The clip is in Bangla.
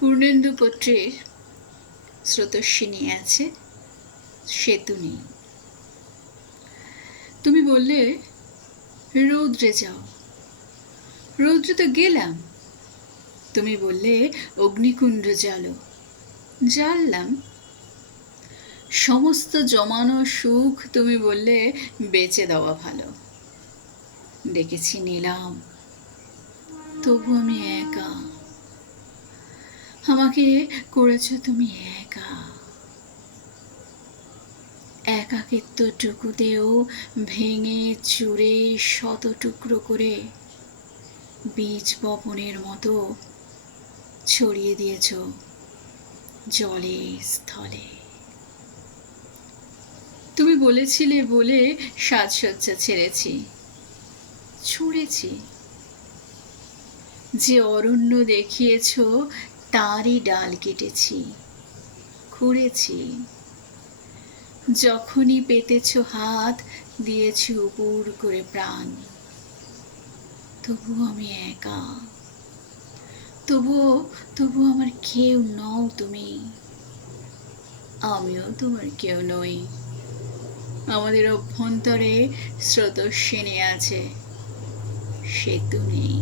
পূর্ণেন্দু পত্রের স্রোতস্বিনী আছে সেতু নেই। তুমি বললে, রৌদ্রে যাও। রৌদ্রে তো গেলাম। তুমি বললে, অগ্নিকুণ্ড জ্বালো। জ্বাললাম। সমস্ত জমানো সুখ তুমি বললে, বেচে দেওয়া ভালো। ডেকেছি নিলাম। তবু আমি একা। আমাকে করেছ তুমি একা। একাকিত্বটুকুতেও ভেঙে চুরে শত টুকরো করে বীজ বপনের মতো ছড়িয়ে দিয়েছ জলে স্থলে। তুমি বলেছিলে বলে সাজসজ্জা ছেড়েছি, ছুঁড়েছি। যে অরণ্য দেখিয়েছ তারই ডাল কেটেছি, খুঁড়েছি। যখনই পেতেছ হাত, দিয়েছি উপর করে প্রাণ। তবু আমি একা। তবুও তবু আমার কেউ নও তুমি। আমিও তোমার কেউ নই। আমাদের অভ্যন্তরে স্রোতস্বিনী আছে সেতু নেই